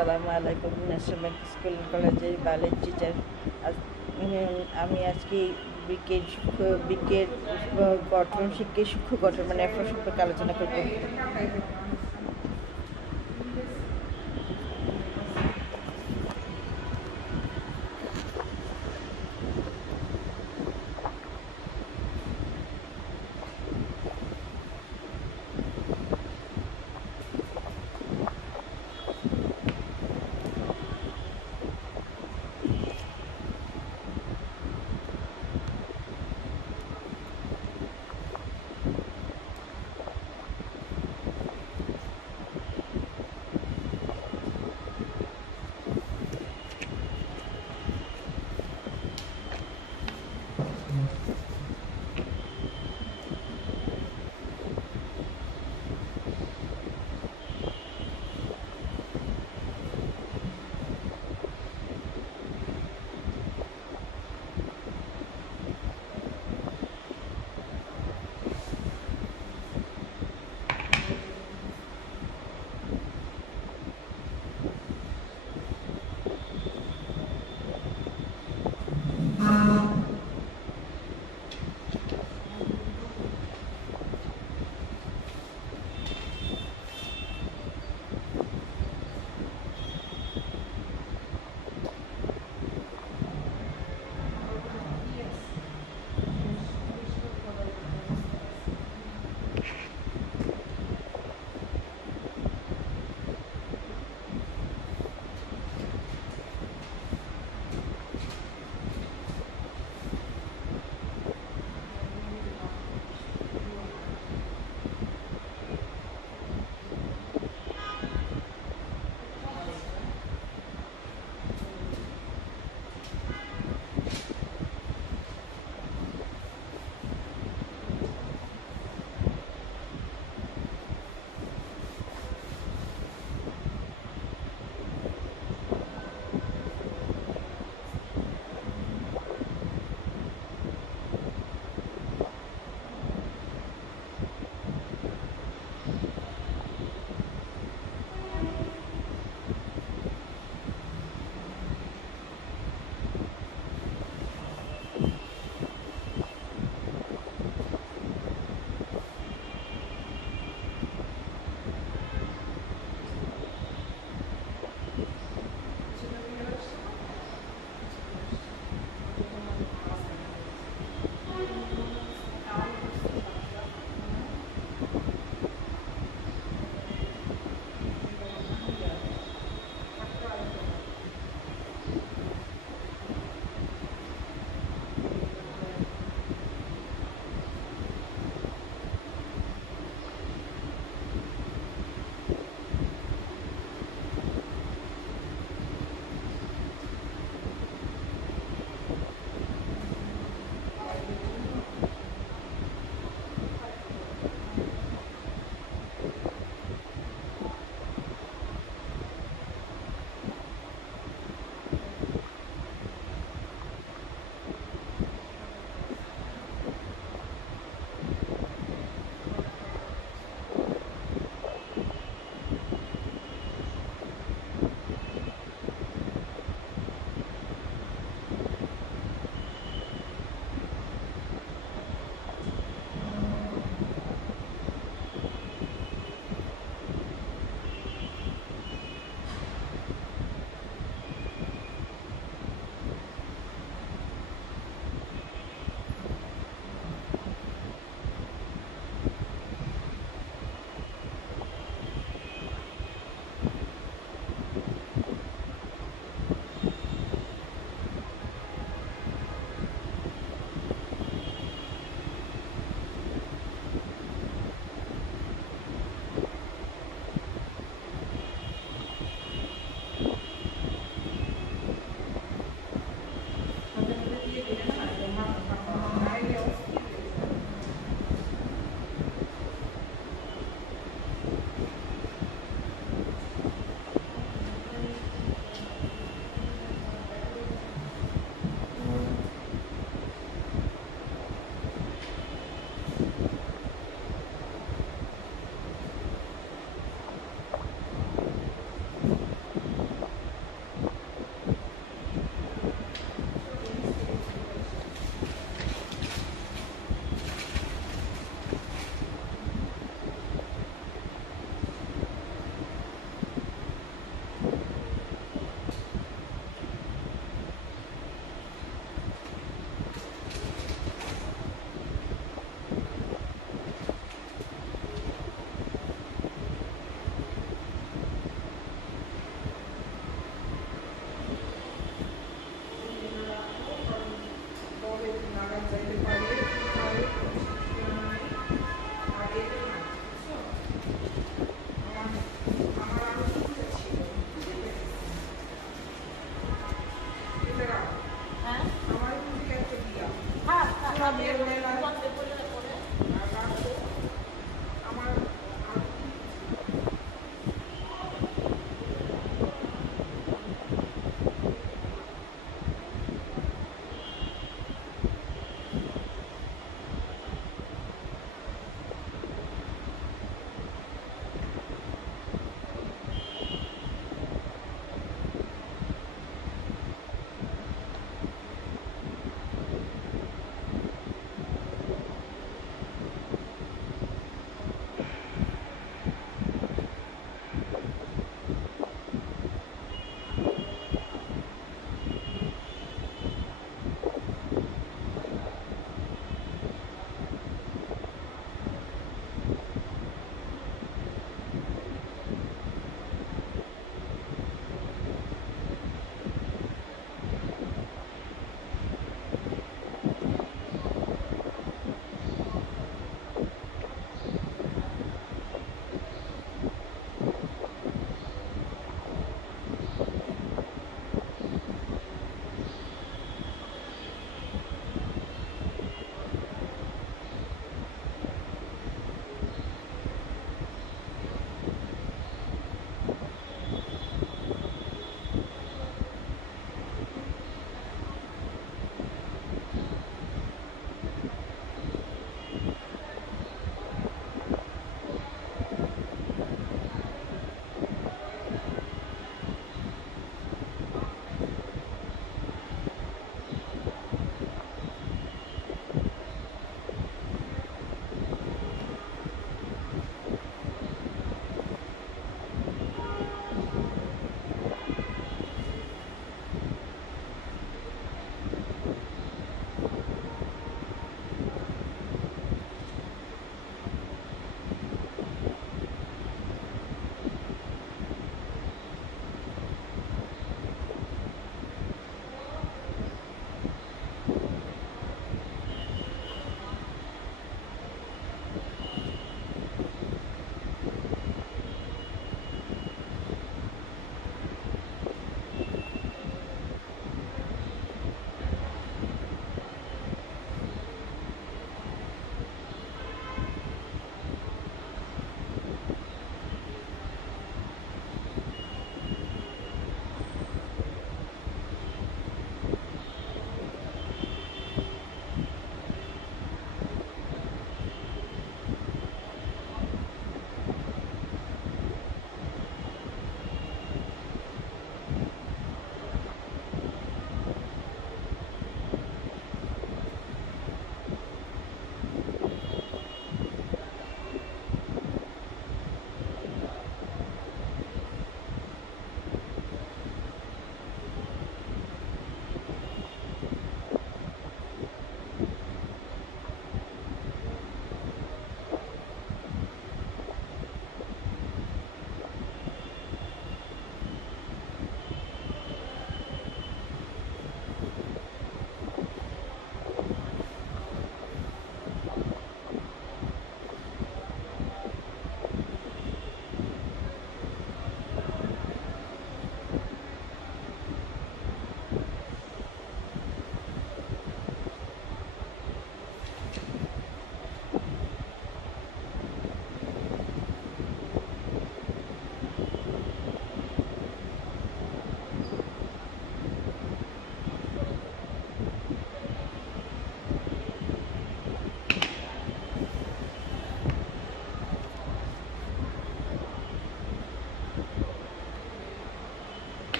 আসসালামু আলাইকুম। National school কলেজের বায়োলজি টিচার। আমি আজকে বৃক্কের গঠন শিক্ষের সূক্ষ্ম গঠন মানে এফা সম্পর্কে আলোচনা করব।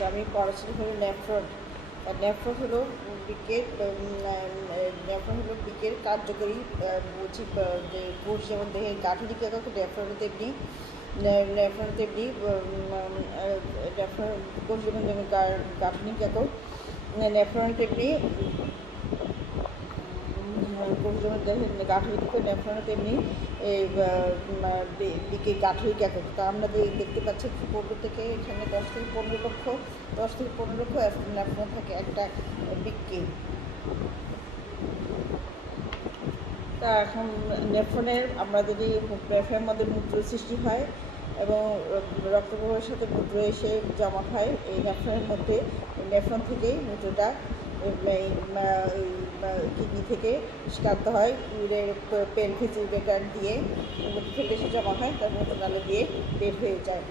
আচ্ছা, আমি পড়াশোনা হলো নেফ্রন। নেফ্রন হলো বৃক্কের কার্যকরী বুঝি যে কোষ যেমন দেহের গাঠনিক একক, নেফ্রন তেমনি নেফ্রন কোষ যেমন গাঠনিক একক, নেফ্রন তেমনি কোষ যেমন দেহের গাঠনিক একক, নেফ্রন তেমনি বৃক্কের গাঠনিক একক। তা আমরা দেখতে পাচ্ছি 15 থেকে এখানে 10 থেকে 15 লক্ষ নেফ্রন থাকে একটা বৃক্কে। তা এখন নেফ্রনের আমরা যদি নেফ্রনের মধ্যে মূত্র সৃষ্টি হয় এবং রক্তপ্রবাহের সাথে মূত্র এসে জমা হয় এই নেফ্রনের মধ্যে, নেফ্রন থেকেই মূত্রটা কিডনি থেকে নিষ্কান্ত হয়, পেলভিস উরেটার দিয়ে মূত্র থেকে এসে জমা হয়, তার মূত্রনালী দিয়ে বের হয়ে যায়।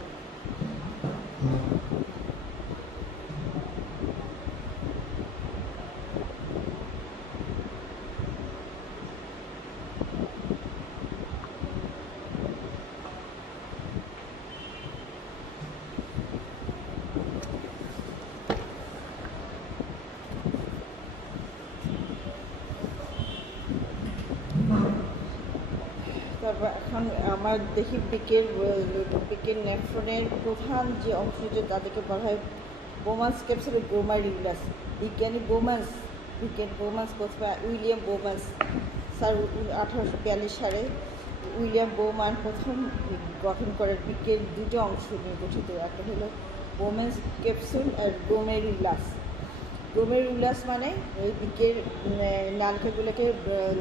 তারপর এখন আমার দেখি বৃক্কের নেফ্রনের প্রধান যে অংশ যে তাদেরকে বলা হয় বোমান্স ক্যাপসুল গ্লোমারুলাস। বিজ্ঞানী বোমান্স প্রথমে উইলিয়াম বোমান্স স্যার 1842 সালে উইলিয়াম বোমান প্রথম গঠন করেন বৃক্কের দুটো অংশ নিয়ে গঠিত, একটা হলো বোমান্স ক্যাপসুল আর গ্লোমেরুলাস। গ্লোমেরুলাস মানে ওই বৃক্কের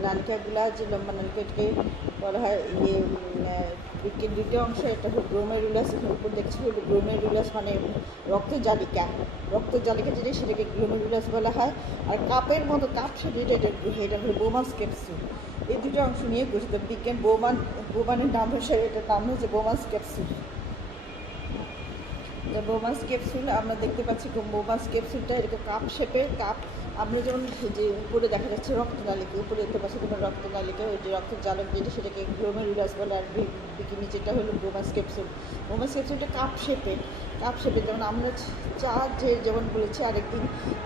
নালিকাগুলা যে লম্বা নালিকাটাকে বলা হয় বৃক্কের দুটো অংশ, এটা হলো গ্লোমেরুলাস। এখানে উপর দেখছি হলো গ্লোমেরুলাস মানে রক্তজালিকা যেটা সেটাকে গ্লোমেরুলাস বলা হয়। আর কাপের মতো কাপ সেটা এটা হলো বোমান্স ক্যাপসুল। এই দুটো অংশ নিয়ে গঠিত বিজ্ঞান বোমানের নাম হিসেবে এটার নাম হচ্ছে বোমান্স ক্যাপসুল। বোমান্স ক্যাপসুল আমরা দেখতে পাচ্ছি, বোমান্স ক্যাপসুলটা এরকম কাপ শেপের। আমরা যেমন যে উপরে দেখা যাচ্ছে রক্তনালিকা, উপরে দেখতে পাচ্ছি তোমার রক্তনালিকা, ওই যে রক্তজালক যেটা সেটাকে গ্লোমেরুলাস বলে, আর নিচেটা হলো বোমান্স ক্যাপসুল। বোমান্স ক্যাপসুলটা কাপ শেপের। যেমন আমরা চা যেমন বলেছি আরেকদিন,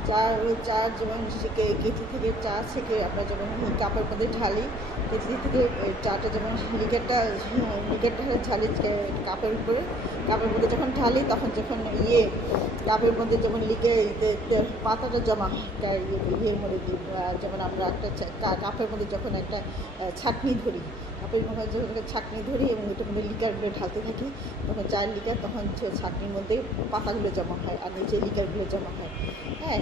চা যেমন কেটলি থেকে চা ছেঁকে আমরা যেমন কাপের মধ্যে ঢালি, কেটলি থেকে চাটা যেমন লিকারটা ঢালি কাপের মধ্যে যখন ঢালি তখন যখন কাপের মধ্যে যেমন পাতাটা জমা হয় ইয়ের মধ্যে, যেমন আমরা একটা কাপের মধ্যে যখন একটা ছাঁকনি ধরি, এবং ওটার মধ্যে লিকারগুলো ঢালতে থাকি, তখন চায়ের লিকার, তখন ছাঁকনির মধ্যে পাতাগুলো জমা হয় আর নিচে লিকারগুলো জমা হয়। হ্যাঁ,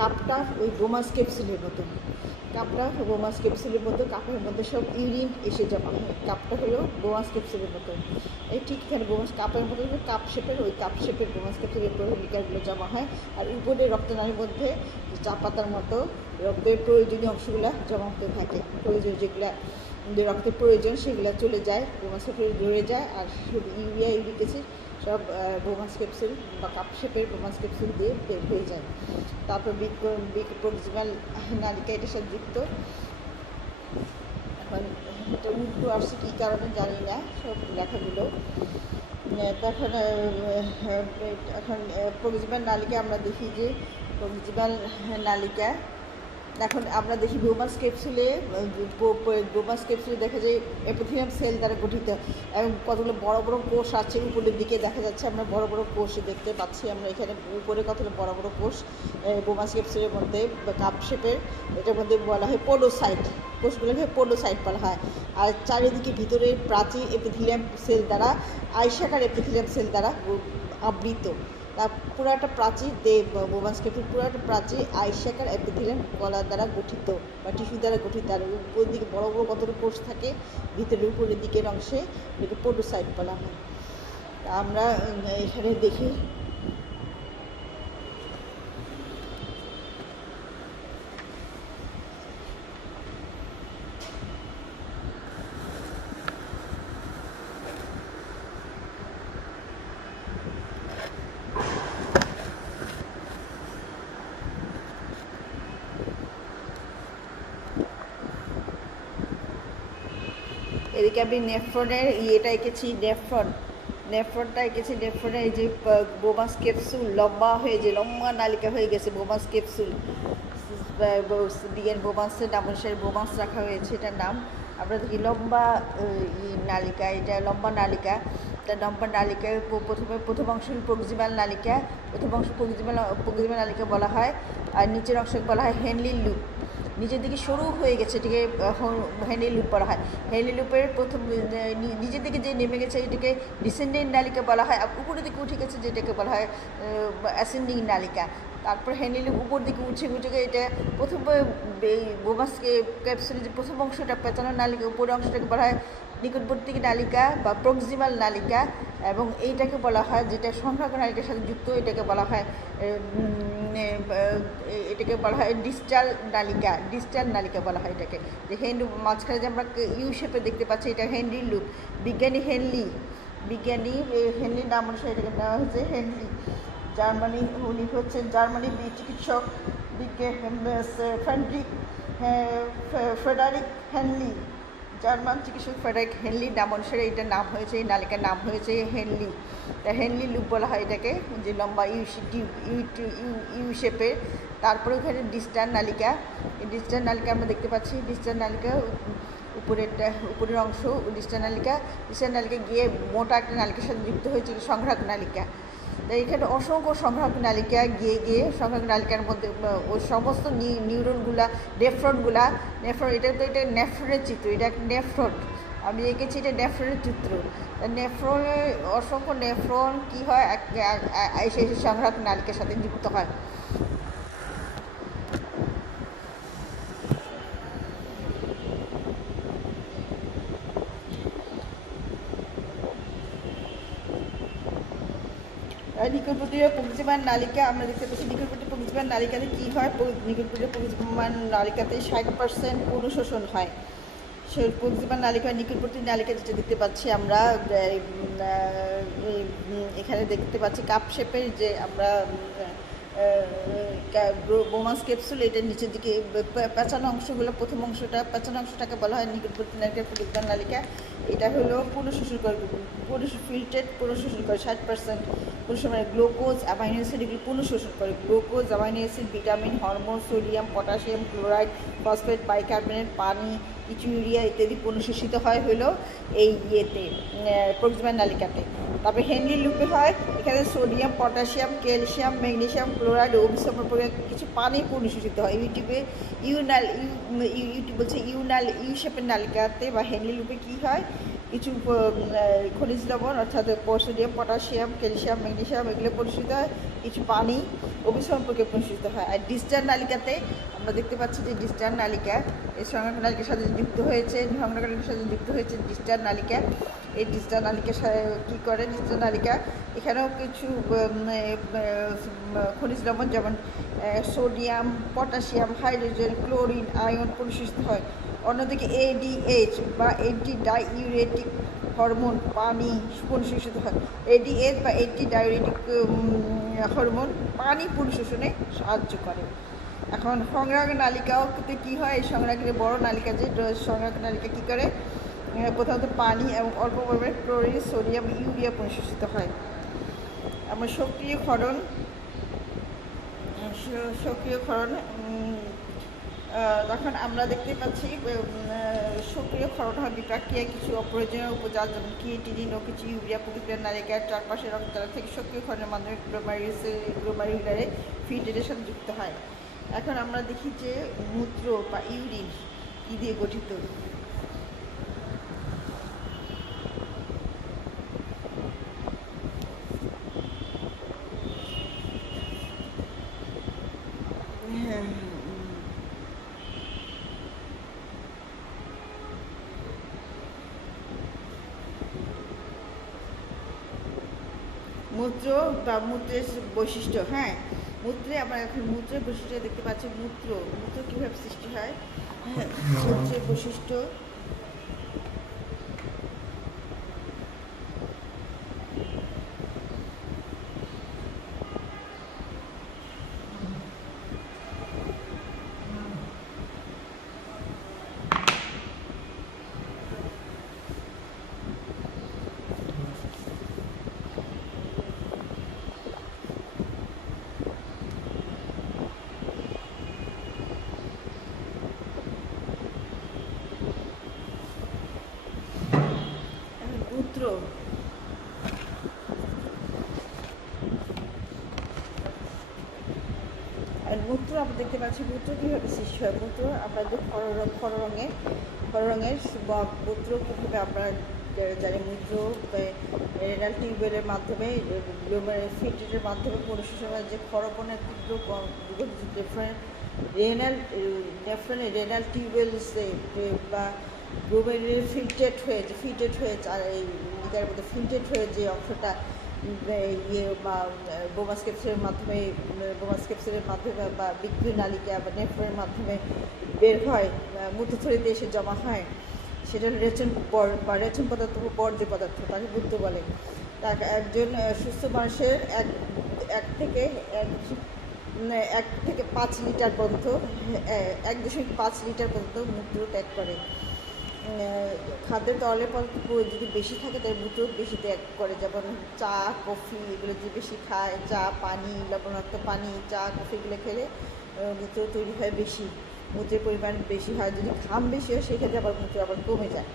কাপটা ওই বোমান্স ক্যাপসুলের মতো, কাপের মধ্যে সব ইউরিন এসে জমা হয়। কাপটা হলো বোমান্স ক্যাপসুলের মতো। এই ঠিক এখানে বোমান্স কাপের মতো কাপ শেপের বোমান্স ক্যাপসুলের উপরে লিকারগুলো জমা হয়, আর উপরে রক্তনালীর মধ্যে চা পাতার মতো রক্তের প্রয়োজনীয় অংশগুলো জমা হতে থাকে। যেগুলা রক্তের প্রয়োজন সেগুলো চলে যায়, বোমান্স ক্যাপসুলে জড়ে যায়, আর সব ইউরিক অ্যাসিড সব বোমান্স ক্যাপসুল বা কাপ শেপের বোমান্স ক্যাপসুল দিয়ে বের হয়ে যায়। তারপর প্রক্সিমাল নালিকা এটার সাথে যুক্ত। এখন এটা উল্টো আসছে কী কারণে জানি না সব লেখাগুলো। তখন এখন প্রক্সিমাল নালিকা আমরা দেখি যে এখন আমরা দেখি বোমান্স ক্যাপসুলে দেখা যায় এপিথেলিয়াম সেল দ্বারা গঠিত, এবং কতগুলো বড় বড় কোষ আছে উপরের দিকে দেখা যাচ্ছে, আমরা বড় বড় কোষ দেখতে পাচ্ছি। আমরা এখানে উপরে কতগুলো বড় বড় কোষ বোমান্স ক্যাপসুলের মধ্যে কাপ শেপের, এটার মধ্যে বলা হয় পোডোসাইট, কোষগুলোকে পোডোসাইট বলা হয়। আর চারিদিকে ভিতরের প্রাচীর এপিথেলিয়াম সেল দ্বারা, আয়সাকার এপিথেলিয়াম সেল দ্বারা আবৃত। তার পুরাটা প্রাচীর বোমান্স ক্যাপসুল পুরাটা প্রাচীর আয়সাকার এপিথেলিয়াম কলা দ্বারা গঠিত বা টিস্যু দ্বারা গঠিত। আর উপরের দিকে বড় বড় কতটা কোষ থাকে ভিতরের উপরের দিকের অংশে, এটাকে পোডোসাইট বলা হয়। আমরা এখানে দেখি এদিকে আমি নেফ্রনের এটা এঁকেছি, নেফ্রনটা এঁকেছি। নেফ্রনে এই যে বোমাস ক্যাপসুল লম্বা হয়ে যে লম্বা নালিকা হয়ে গেছে বোমাস ক্যাপসুল, বিজ্ঞান বোমাসের নাম অনুসারে বোমাস রাখা হয়েছে এটার নাম। আমরা দেখি লম্বা নালিকা, এটা লম্বা নালিকা। এটা লম্বা নালিকায় প্রথম অংশ প্রক্সিমাল নালিকা, প্রথম অংশ প্রক্সিমাল নালিকা বলা হয়। আর নিচের অংশকে বলা হয় হেনলি লুপ। নিচের দিকে সরু হয়ে গেছে এটাকে হেনলি লুপ বলা হয়। হেনলি লুপের প্রথম নিচের দিকে যে নেমে গেছে এটাকে ডিসেন্ডেন্ট নালিকা বলা হয়। উপরের দিকে উঠে গেছে যেটাকে বলা হয় অ্যাসেন্ডিং নালিকা। তারপর হেনলি লুপ উপর দিকে উঠে এটা প্রথম বোমাস ক্যাপসুলের যে প্রথম অংশটা পেঁচানো নালিকা, উপরের অংশটাকে বলা হয় নিকটবর্তী নালিকা বা প্রক্সিমাল নালিকা। এবং এইটাকে বলা হয় যেটা সংখ্যাক নালিকার সাথে যুক্ত, এটাকে বলা হয় ডিস্টাল নালিকা। ডিস্টাল নালিকা বলা হয় এটাকে। যে মাঝখানে যে আমরা ইউ শেপে দেখতে পাচ্ছি এটা হেনরি লুপ। বিজ্ঞানী হেনরি নাম অনুসারে এটাকে নেওয়া হয়েছে হেনরি। জার্মানি, উনি হচ্ছেন জার্মানির চিকিৎসক ফ্রেডারিক হেনলি। জার্মান চিকিৎসক ফ্রেডারিক হেনলি নাম অনুসারে এটার নাম হয়েছে, এই নালিকার নাম হয়েছে হেনলি। তা হেনলি লুপ বলা হয় এটাকে, যে লম্বা ইউ শেপের। তারপরে ওখানে ডিস্টাল নালিকা। এই ডিস্টাল নালিকা আমরা দেখতে পাচ্ছি। ডিস্টাল নালিকা উপরের অংশ ডিস্টাল নালিকা গিয়ে মোটা একটা নালিকার সাথে যুক্ত হয়েছে সংগ্রাহক নালিকা। তাই এখানে অসংখ্য সংগ্রাহক নালিকা গিয়ে সংগ্রাহক নালিকার মধ্যে ওই সমস্ত নিউরনগুলা নেফ্রন, এটা নেফ্রনের চিত্র, এটা একটা নেফ্রন আমি এঁকেছি, এটা নেফ্রনের চিত্র। নেফ্রনে অসংখ্য নেফ্রন কী হয় এসে সংগ্রাহক নালিকার সাথে যুক্ত হয়। নিকটবর্তী প্রক্সিমাল নালিকা আমরা দেখতে পাচ্ছি। নিকটবর্তী প্রক্সিমাল নালিকাতে কী হয়, নিকটবর্তী প্রক্সিমাল নালিকাতে 60% পুনঃশোষণ হয়। সে প্রক্সিমাল নালিকা নিকটবর্তী নালিকা যেটা দেখতে পাচ্ছি আমরা এখানে দেখতে পাচ্ছি কাপ শেপের যে আমরা বোমাস ক্যাপসুল, এটার নিচের দিকে পেঁচানো অংশগুলো, প্রথম অংশটাকে বলা হয় নিকটবর্তী নালিকা প্রক্সিমাল নালিকা। এটা হলো পুনঃশোষণ করে, ফিল্টারেড পুনঃশোষণ করে 60% পুনঃশোষণ। গ্লুকোজ অ্যামাইনো অ্যাসিড এগুলো পুনঃশোষণ করে। Glucose amino acid, vitamin, hormone, sodium, potassium, chloride, phosphate, bicarbonate, পানি, কিছু ইউরিয়া ইত্যাদি পুনঃশোষিত হয় হলো এই প্রক্সিমাল নালিকাতে। তারপরে হেনরি লুপে হয় এখানে sodium, potassium, calcium, magnesium, chloride ও কিছু পানি পুনঃশোষিত হয়। ইউ শেপের নালিকাতে বা হেনরি লুপে কী হয়, কিছু খনিজ লবণ অর্থাৎ সোডিয়াম, পটাশিয়াম, ক্যালসিয়াম, ম্যাগনেসিয়াম এগুলো পুনঃশোষিত হয়, কিছু পানি অভিসম্পর্কে পুনঃশোষিত হয়। আর ডিস্টাল নালিকাতে আমরা দেখতে পাচ্ছি যে ডিস্টাল নালিকা এই সংগ্রাহক নালিকার সাথে যুক্ত হয়েছে, ডিস্টাল নালিকা। এই ডিস্টাল নালিকা কী করে, ডিস্টাল নালিকা এখানেও কিছু খনিজ লবণ যেমন sodium, potassium, hydrogen, chlorine, ion পুনঃশোষিত হয়। অন্যদিকে এডিএইচ বা অ্যান্টি ডাইউরেটিক হরমোন পানি পুনঃশোষিত হয়। এডিএইচ বা অ্যান্টি ডাইউরেটিক হরমোন পানি পুনঃশোষণে সাহায্য করে। এখন সংগ্রাহক নালিকাতে কী হয়, এই সংগ্রাহকের বড় নালিকা যে সংগ্রাহক নালিকা কী করে, প্রথমত পানি এবং অল্প পরিমাণে ক্লোরিন, সোডিয়াম, ইউরিয়া পুনঃশোষিত হয়। আমার সক্রিয় ক্ষরণ তখন আমরা দেখতে পাচ্ছি সক্রিয় ক্ষরণ হয় বিপাকীয় কিছু অপ্রয়োজনীয় উপজাত যেমন ক্রিয়েটিনিন ও কিছু ইউরিয়া প্রক্রিয়ার নালিকার চারপাশে রক্তচাপ থেকে সক্রিয় ক্ষরণের মাধ্যমে গ্লোমারুলারে ফিল্টারের সাথে যুক্ত হয়। এখন আমরা দেখি যে মূত্র বা ইউরিন কী দিয়ে গঠিত। মূত্র বা মূত্রের বৈশিষ্ট্য, মূত্রে আমরা এখন মূত্রের বৈশিষ্ট্য দেখতে পাচ্ছি। মূত্র কীভাবে সৃষ্টি হয়, মূত্রের বৈশিষ্ট্য। মূত্র, আর মূত্র আমরা দেখতে পাচ্ছি মূত্র কীভাবে সৃষ্টি হয়। মূত্র আমরা যে খর রঙের মূত্র কীভাবে আমরা জানি। মূত্র রেনাল টিউবের মাধ্যমে ফিল্টারের মাধ্যমে পরিশোষণের যে ক্ষরপণের তীব্র রেনাল টিউবেলসে বা গ্লোমেরুলার ফিল্টেড হয়ে এই লিগার মধ্যে ফিল্টেড হয়ে যে অংশটা বা বোমাস্কেপসের মাধ্যমে বা বিক্রি নালিকা বা নেফ্রনের মাধ্যমে বের হয়, মূত্রথলিতে এসে জমা হয়, সেটা রেচন পদার্থ বা বর্জ্য পদার্থ, তাকে মূত্র বলে। তাকে একজন সুস্থ মানুষের এক থেকে 5 লিটার পর্যন্ত 1.5 লিটার পর্যন্ত মূত্র ত্যাগ করে। খাদ্যের তরল পদার্থ যদি বেশি থাকে তাহলে মূত্র বেশি ত্যাগ করে, যেমন চা কফি এগুলো যদি বেশি খায়, চা পানি লবণাক্ত পানি চা কফি এগুলো খেলে মূত্র তৈরি হয় বেশি, মূত্রের পরিমাণ বেশি হয়। যদি ঘাম বেশি হয় সেক্ষেত্রে আবার মূত্র আবার কমে যায়।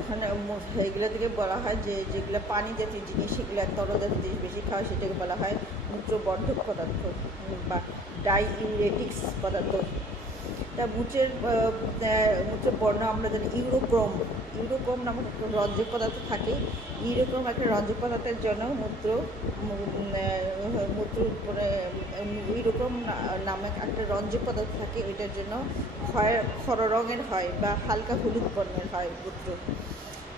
এখন এগুলো থেকে বলা হয় যে যেগুলো পানি জাতীয় জিনিস, সেগুলো তরল জাতীয় জিনিস বেশি খাওয়া, সেটাকে বলা হয় মূত্রবর্ধক পদার্থ বা ডাইউরেটিক্স পদার্থ। তা মূত্রের বর্ণ আমরা জানি ইউরোক্রোম নামক একটা রঞ্জক পদার্থ থাকে। ইউরোক্রোম একটা রঞ্জক পদার্থের জন্য ইউরোক্রোম নামক একটা রঞ্জক পদার্থ থাকে, এটার জন্য খর রঙের হয় বা হালকা হলুদ বর্ণের হয় মূত্র।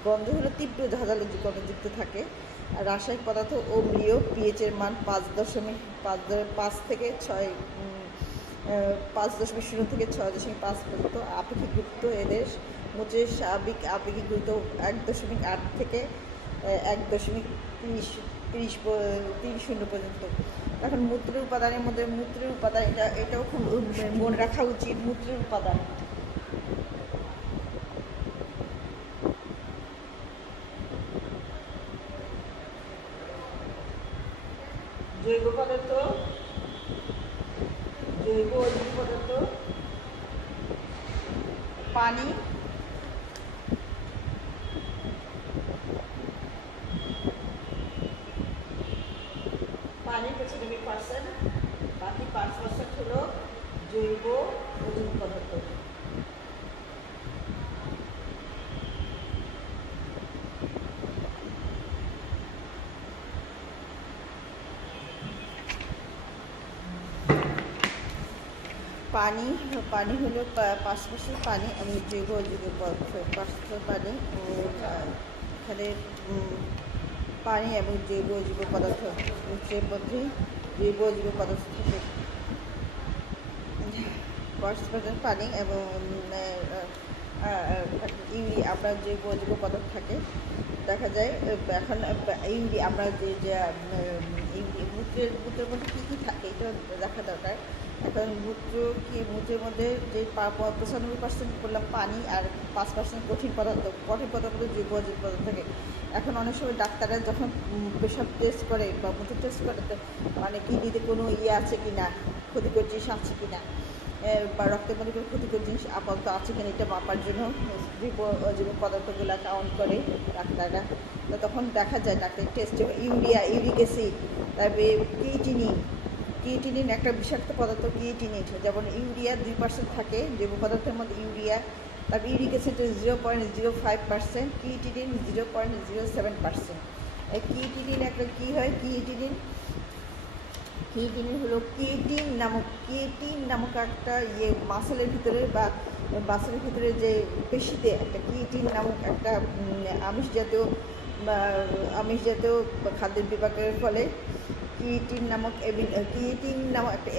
গন্ধ হলো তীব্র ঝাঁঝালো গন্ধযুক্ত থাকে। আর রাসায়নিক পদার্থ অম্লীয়, পিএইচের মান 5.0 থেকে 6.5 পর্যন্ত। আপেক্ষিক গুরুত্ব এদের মূত্রের স্বাভাবিক আপেক্ষিক গুরুত্ব 1.8 থেকে 1.30 পর্যন্ত। এখন মূত্রের উপাদানের মধ্যে এটাও খুব মনে রাখা উচিত। মূত্রের উপাদান জৈব পদার্থ, জৈব অজৈব পদার্থ, পানি, পানির 95%, বাকি 5% হলো জৈব অজৈব পদার্থ। পানি হলো 5% পানি এবং জৈব অজৈব পদার্থ 5% পানি। এখানে পানি এবং জৈব অজৈব পদার্থ, মূত্রের মধ্যে জৈব অজৈব পদার্থ থাকে 5% পানি এবং ইউরিয়া আমরা জৈব অজৈব পদার্থ থাকে। দেখা যায় এখন ইউরিয়া আমরা মূত্রের মধ্যে কী থাকে এটা দেখা দরকার। এখন মূত্রের মধ্যে যে 95% বললাম পানি আর 5% কঠিন পদার্থ জৈব অজৈব পদার্থ থাকে। এখন অনেক সময় ডাক্তাররা যখন পেশাব টেস্ট করে বা মূত্র টেস্ট করে, মানে কিডনিতে কোনো আছে কি না, ক্ষতিকর জিনিস আছে কি না, বা রক্তের মধ্যে কোনো ক্ষতিকর জিনিস আপাতত আছে কিনা, এটা মাপার জন্য জৈব অজৈব পদার্থগুলো কাউন্ট করে ডাক্তাররা। তো তখন দেখা যায় ডাক্তার টেস্টে ইউরিক অ্যাসিড, তারপরে ক্রিয়েটিনিন একটা বিষাক্ত পদার্থ ক্রিয়েটিনিন, যেমন ইউরিয়া 2% থাকে জৈব পদার্থের মধ্যে ইউরিয়া, তারপর ইউরিক অ্যাসিড 0.05%, ক্রিয়েটিনিন 0.07%। এই ক্রিয়েটিনিন একটা কী হয়, ক্রিয়েটিনিন হলো ক্রিয়েটিন নামক একটা মাসেলের ভিতরে যে পেশিতে একটা ক্রিয়েটিন নামক একটা আমিষ জাতীয় খাদ্যের বিপাকের ফলে ক্রিয়েটিন নামক একটা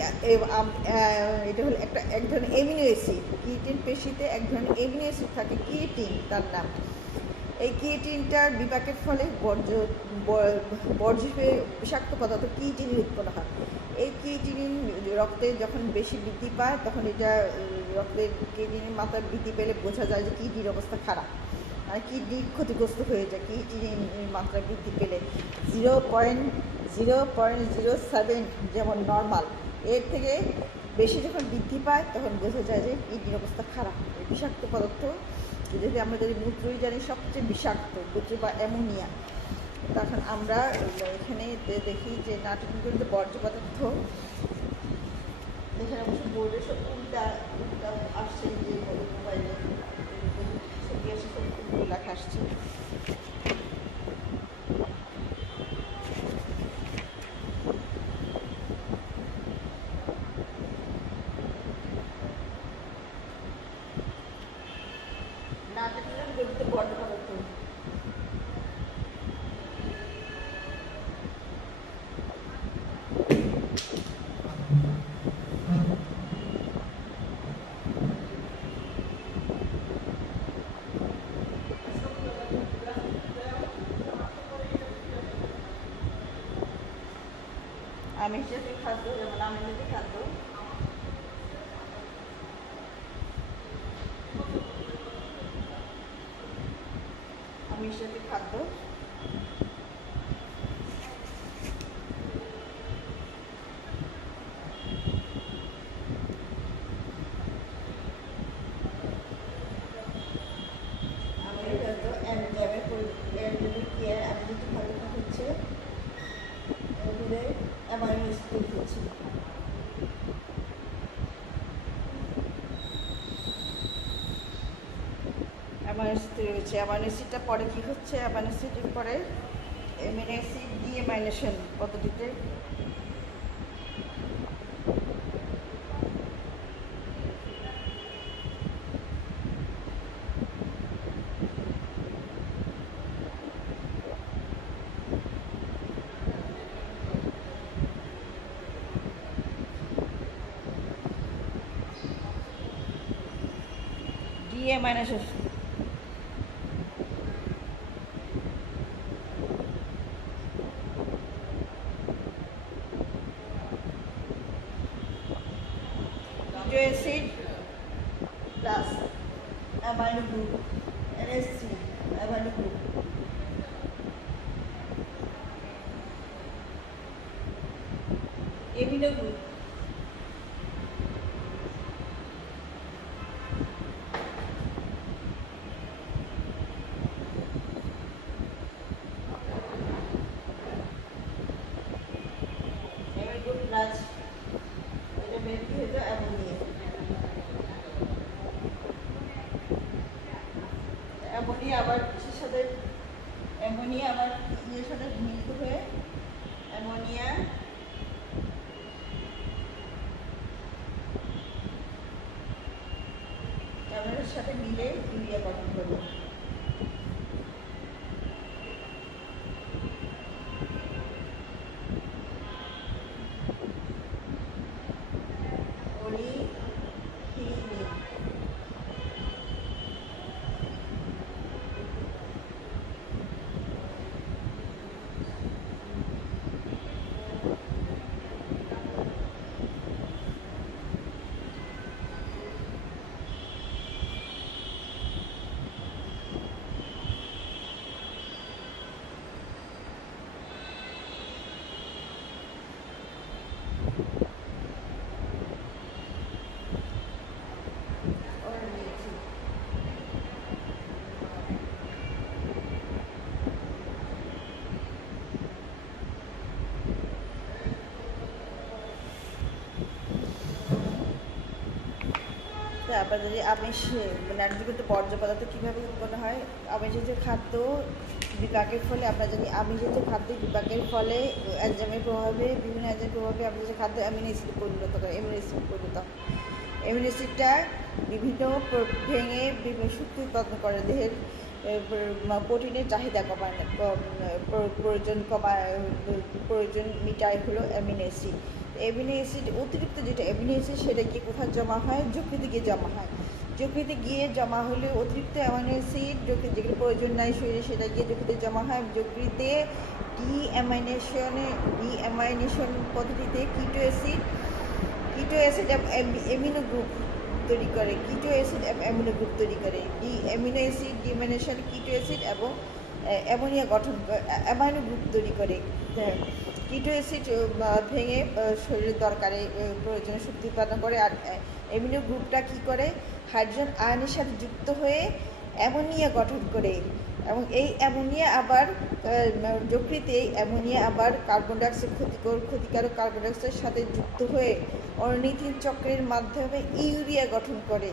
এটা হলো এক ধরনের এমিনো অ্যাসিড। ক্রিয়েটিন পেশিতে এক ধরনের এমিনো অ্যাসিড থাকে, ক্রিয়েটিন তার নাম। এই ক্রিয়েটিনটার বিপাকের ফলে বর্জ্য বিষাক্ত পদার্থ ক্রিয়েটিনিন উৎপন্ন হয়। এই ক্রিয়েটিনিন রক্তে যখন বেশি বৃদ্ধি পায়, তখন এটা রক্তের ক্রিয়েটিনিন মাত্রা বৃদ্ধি পেলে বোঝা যায় যে কিডনির অবস্থা খারাপ, মানে কিডনি ক্ষতিগ্রস্ত হয়ে যায়। ক্রিয়েটিনিন মাত্রা বৃদ্ধি পেলে 0.07 যেমন নর্মাল, এর থেকে বেশি যখন বৃদ্ধি পায় তখন বোঝা যায় যে কিডনির অবস্থা খারাপ। বিষাক্ত পদার্থ যেহেতু আমরা যদি মূত্রই জানি সবচেয়ে বিষাক্ত মূত্র বা অ্যামোনিয়া, তখন আমরা এখানে দেখি যে নাইট্রোজেন বর্জ্য পদার্থ এখানে অবশ্য বোর্ডে সব উল্টা উল্টা আসছে, যে মোবাইলে ছবি আসছে সব উল্টো লেখা আসছে। নাইট্রোজেন গঠিত বর্জ্য পদার্থ আমিষ জাতীয় খাদ্য, যেমন আমিষ জাতীয় খাদ্য, আমিষ জাতীয় খাদ্য অ্যামিনো খাদ্য হচ্ছে অ্যামাইনো অ্যাসিড হচ্ছে। অ্যামাইনো অ্যাসিড রয়েছে। অ্যামাইনো অ্যাসিডটা পরে কী হচ্ছে, অ্যামাইনো অ্যাসিডের পরে অ্যামিনো অ্যাসিড ডিএমাইনেশন পদ্ধতিতে deamination acid plus amino group NH3 amino group amino group plus এটা মেন কি হতো অ্যামোনিয়া। অ্যামোনিয়া আবার কিসের সাথে, অ্যামোনিয়া আবার ইয়ের সাথে মিলিত হয়ে অ্যামোনিয়া অ্যামোনিয়ার সাথে মিলে ইউরিয়া গঠন করবে। তারপর যদি আমিষ নাইট্রোজেনযুক্ত বর্জ্য পদার্থ কীভাবে উৎপন্ন হয়, আমিষজাতীয় খাদ্য বিপাকের ফলে আমরা জানি আমিষজাতীয় খাদ্য বিপাকের ফলে এনজাইমের প্রভাবে বিভিন্ন এনজাইমের প্রভাবে আমিষজাতীয় খাদ্য অ্যামিনো অ্যাসিডে পরিণত করে, অ্যামিনো অ্যাসিড পরিণত। অ্যামিনো অ্যাসিডটা বিভিন্ন ভেঙে বিভিন্ন শক্তি উৎপাদন করে, দেহের প্রোটিনের চাহিদা কমায়, প্রয়োজন মিটায় হলো অ্যামিনো অ্যাসিড। অ্যামিনো অ্যাসিড অতিরিক্ত যেটা অ্যামিনো অ্যাসিড সেটা গিয়ে কোথায় জমা হয়, যকৃতে গিয়ে জমা হয়। যকৃতে গিয়ে জমা হলে অতিরিক্ত অ্যামিনো অ্যাসিড যেগুলো প্রয়োজন নাই শরীরে সেটা গিয়ে যকৃতে জমা হয়। যকৃতে ডিঅ্যামাইনেশন পদ্ধতিতে কিটো অ্যাসিড অ্যামিনো গ্রুপ তৈরি করে, কিটো অ্যাসিড অ্যামিনো গ্রুপ তৈরি করে। অ্যামিনো অ্যাসিড ডিঅ্যামাইনেশন কিটো অ্যাসিড এবং অ্যামোনিয়া গঠন অ্যামাইনো গ্রুপ তৈরি করে। কিটো অ্যাসিড ভেঙে শরীরের দরকারে প্রয়োজনীয় শক্তি উৎপাদন করে। আর অ্যামিনো গ্রুপটা কী করে, হাইড্রোজেন আয়নের সাথে যুক্ত হয়ে অ্যামোনিয়া গঠন করে, এবং এই অ্যামোনিয়া আবার যকৃতে এই অ্যামোনিয়া আবার কার্বন ডাইঅক্সাইড ক্ষতিকারক কার্বন ডাইঅক্সাইডের সাথে যুক্ত হয়ে অর্নিথিন চক্রের মাধ্যমে ইউরিয়া গঠন করে,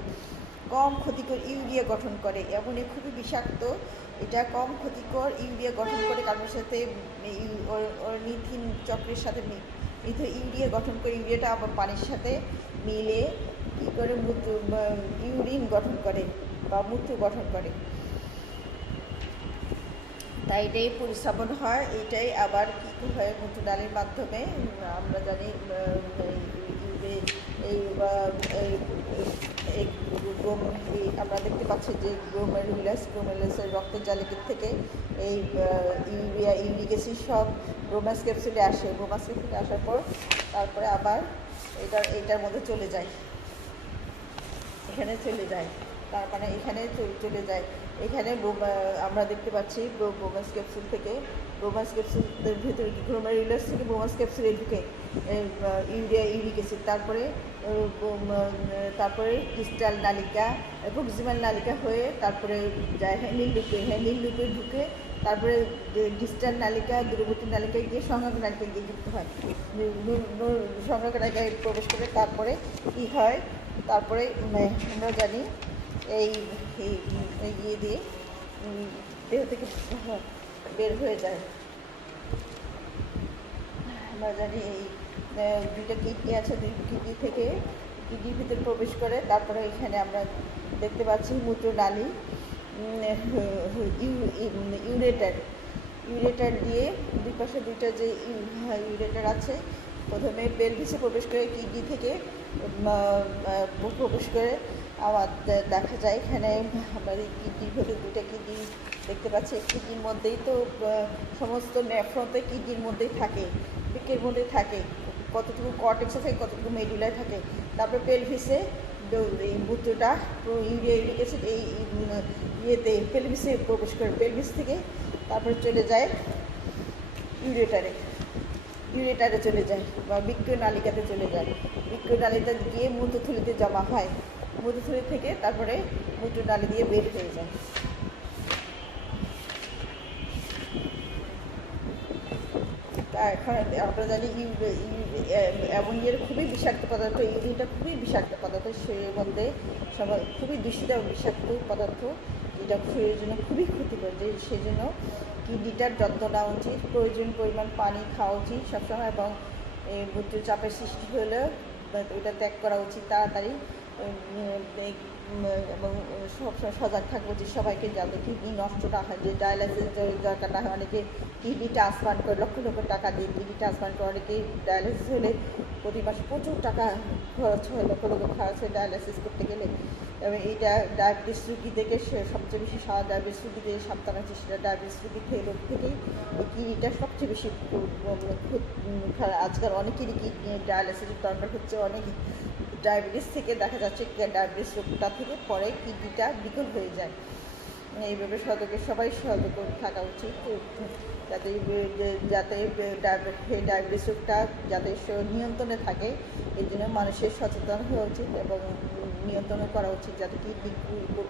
কম ক্ষতিকর ইউরিয়া গঠন করে। অ্যামোনিয়া খুবই বিষাক্ত, এটা কম ক্ষতিকর ইউরিয়া গঠন করে কার্বনের সাথে অর্নিথিন চক্রের সাথে ইউরিয়া গঠন করে। ইউরিয়াটা আবার পানির সাথে মিলে কী করে ইউরিন গঠন করে বা মূত্র গঠন করে। তাই এটাই পরিস্রাবন হয়, এটাই আবার কী হয় মূত্রনালীর মাধ্যমে। আমরা জানি আমরা দেখতে পাচ্ছি যে গ্লোমেরুলাসের রক্তের জালিকার থেকে এই ইউরিক অ্যাসিড সব ব্রোমাস ক্যাপসুলে আসে। ব্রোমাস ক্যাপসুলে আসার পর তারপরে আবার এটার মধ্যে চলে যায়, এখানে চলে যায়, তার মানে এখানে চলে যায়। এখানে আমরা দেখতে পাচ্ছি ব্রোমাস ক্যাপসুল থেকে, ব্রোমাস ক্যাপসুলের ভিতরে গ্লোমেরুলাস থেকে ব্রোমাস ক্যাপসুলে ঢুকে ইউরিক অ্যাসিড, তারপরে ক্রিস্টাল নালিকা, প্রক্সিমাল নালিকা হয়ে তারপরে যায় হ্যান্ডিল লুপে ঢুকে, তারপরে ডিস্টাল নালিকা দূরবর্তী নালিকায় গিয়ে সংগ্রাহক নালিকায় গিয়ে যুক্ত হয়, সংগ্রাহক নালিকায় প্রবেশ করে। তারপরে কী হয়, তারপরে আমরা জানি এই ইয়ে দিয়ে দেহ থেকে বের হয়ে যায়। আমরা জানি এই দুইটা কিডনি আছে, দুই কিডনি থেকে কিডনির ভিতরে প্রবেশ করে। তারপরে এখানে আমরা দেখতে পাচ্ছি মূত্রনালী, ইউরেটার দিয়ে দুই পাশে দুইটা যে ইউরেটার আছে, প্রথমে পেলভিসে প্রবেশ করে, কিডনি থেকে প্রবেশ করে। আবার দেখা যায় এখানে আমাদের কিডনির ভেতরে দুইটা কিডনি দেখতে পাচ্ছি। কিডনির মধ্যেই তো সমস্ত নেফ্রনতে কিডনির মধ্যেই থাকে, বৃক্কের মধ্যে থাকে, কতটুকু কর্টেক্সে থাকে, কতটুকু মেডুলায় থাকে। তারপরে পেলভিসে এই মূত্রটা ইউরিক অ্যাসিড এই ইয়েতে পেলভিসে প্রবেশ করে, পেলভিস থেকে তারপরে চলে যায় ইউরেটারে চলে যায় বা বৃক্কীয় নালিকাতে চলে যায়। বৃক্কীয় নালিতে গিয়ে মূত্রথলিতে জমা হয়, মূত্রথলি থেকে তারপরে মূত্রনালী দিয়ে বের হয়ে যায়। এখন আমরা জানি অ্যামোনিয়ার খুবই বিষাক্ত পদার্থ, ইউরিনটা খুবই বিষাক্ত পদার্থ, শরীরের মধ্যে সবাই খুবই দূষিত বিষাক্ত পদার্থ, যেটা শরীরের জন্য খুবই ক্ষতিকর। সেই জন্য কিডনিটার যত্ন নেওয়া উচিত, প্রয়োজন পরিমাণ পানি খাওয়া উচিত সবসময়, এবং এই মূত্রচাপের সৃষ্টি হলে ওইটা ত্যাগ করা উচিত তাড়াতাড়ি, এবং সবসময় সজাগ থাকবো উচিত সবাইকে, যাতে কিডনি নষ্ট না হয়, যে ডায়ালাইসিস দরকার না হয়। অনেকে কিডনি ট্রান্সপ্লান্ট করে লক্ষ লক্ষ টাকা দিয়ে কিডনি ট্রান্সপ্লান্ট করে, অনেকে ডায়ালাইসিস হলে প্রতি মাসে প্রচুর টাকা খরচ হয়, লক্ষ লক্ষ খরচ হয় ডায়ালাইসিস করতে গেলে। এবং এইটা ডায়াবেটিস রুগী থেকে সবচেয়ে বেশি ডায়াবেটিস রুগীদের সাবধান আছে, সেটা ডায়াবেটিস রুগী রোগ থেকেই এই কিডনিটা সবচেয়ে বেশি আজকাল অনেকেরই কিডনি ডায়ালাইসিসের দরকার হচ্ছে। অনেক ডায়াবেটিস থেকে দেখা যাচ্ছে ডায়াবেটিস রোগটা থেকে পরে কিডনিটা বিকল হয়ে যায়। এইভাবে সবাই সতর্ক থাকা উচিত, যাতে ডায়াবেটিস রোগটা যাতে নিয়ন্ত্রণে থাকে। এর জন্য মানুষের সচেতন হওয়া উচিত এবং নিয়ন্ত্রণ করা উচিত, যাতে কিডনি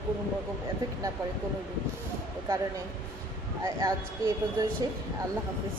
কোনো রকম এফেক্ট না পড়ে কোনো কারণে। আজকে এ পর্যন্ত শেষ। আল্লাহ হাফিজ।